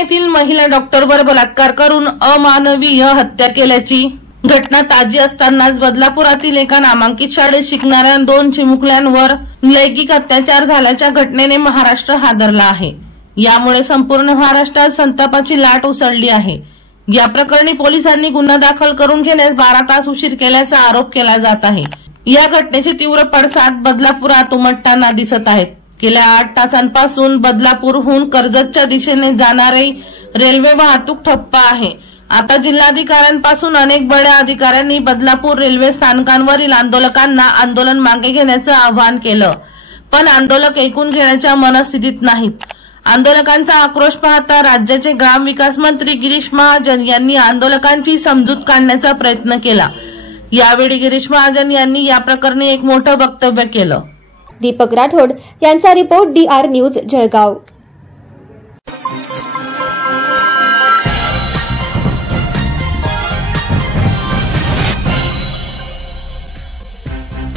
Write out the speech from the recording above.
येथील महिला डॉक्टरवर बलात्कार करून अमानवीय हत्या केल्याची घटना ताजी असतानाच बदलापुरातील एका नामांकित शाळेत शिकणाऱ्या 2 चिमुकल्यांवर लैंगिक अत्याचार झाल्याच्या घटनेने महाराष्ट्र हादरला आहे। यामुळे संपूर्ण महाराष्ट्रात संतापाची लाट उसळली आहे। या प्रकरणी पोलिसांनी गुन्हा दाखल करून घेण्यास 12 तास उशीर केल्याचा आरोप केला जात आहे। या घटनेचे तीव्र पडसाद बदलापुरात उमटताना दिसत आहेत। गेल्या 8 तासांपासून बदलापूरहून कर्जतच्या दिशेने जाणारी रेल्वे वाहतूक ठप्प आहे। आता जिल्हाधिकाऱ्यांपासून अनेक बड्या अधिकाऱ्यांनी बदलापूर रेल्वे स्थानकांवरील आंदोलकांना आंदोलन मागे घेण्याचं आवाहन केलं, पण आंदोलक ऐकून घेण्याच्या मनस्थितीत नाहीत। आंदोलकांचा आक्रोश पाहता राज्याचे ग्रामविकास मंत्री गिरीश महाजन यांनी आंदोलकांची समजूत काढण्याचा प्रयत्न केला। यावेळी गिरीश महाजन यांनी या प्रकरणी एक मोठं वक्तव्य केलं। दीपक राठोड यांचा रिपोर्ट DR न्यूज जळगाव।